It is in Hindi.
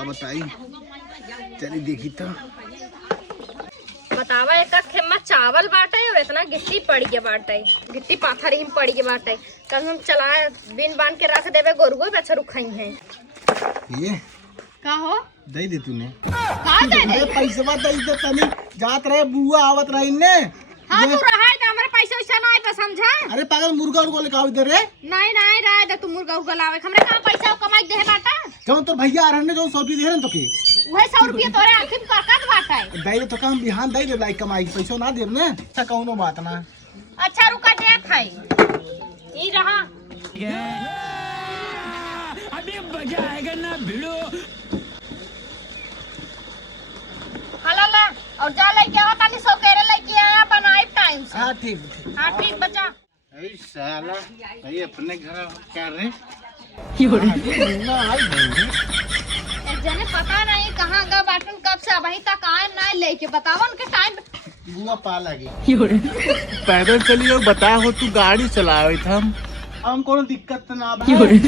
का बताई, चली देखी तो। बतावा एक खेमा चावल बाटे और इतना गिट्टी पड़ी के बाटे, गिट्टी पाथर ही पड़ी के बाटे। कल हम चलाए बिन बांध के रख देवे गोरुओ बेचा रुखाई है। ये का हो दे दे तूने का दे दे पैसा दे दे तनी, जात रहे बुआ आवत रही ने। हां तू रहा है हमारे पैसा वैसा ना है समझा। अरे पागल, मुर्गा उर्गा लेके आओ इधर रे। नहीं नहीं रहा है तू मुर्गा उर्गा लावे, हमरे कहां पैसा कमाई दे बाटा। जो तो भैया आ रहे ने, जो 100 रुपया दे रहे तो के वही 100 रुपया तोरे आखिर करकत बाटा है। दे तो काम बिहान दे दे लाइक कमाई, पैसा ना दे ने। अच्छा कौनो बात ना। अच्छा रुका देख है ई रहा अभी मजा आएगा ना भिड़ो। हला ला और जा लेके आओ तानी सोकेरे लेके आया बनाई टाइम से। हां ठीक। हां ठीक बच्चा। ऐ साला भाई अपने घर क्या रे ना आई भाई। जने पता नहीं कहाँ गए बाटन, कब से अभी तक आए ना लेके। बतावन के टाइम बुआ पा लगी पैदल चलिए, बता हो तू गाड़ी चलावे था, हम कोनो दिक्कत ना भाई।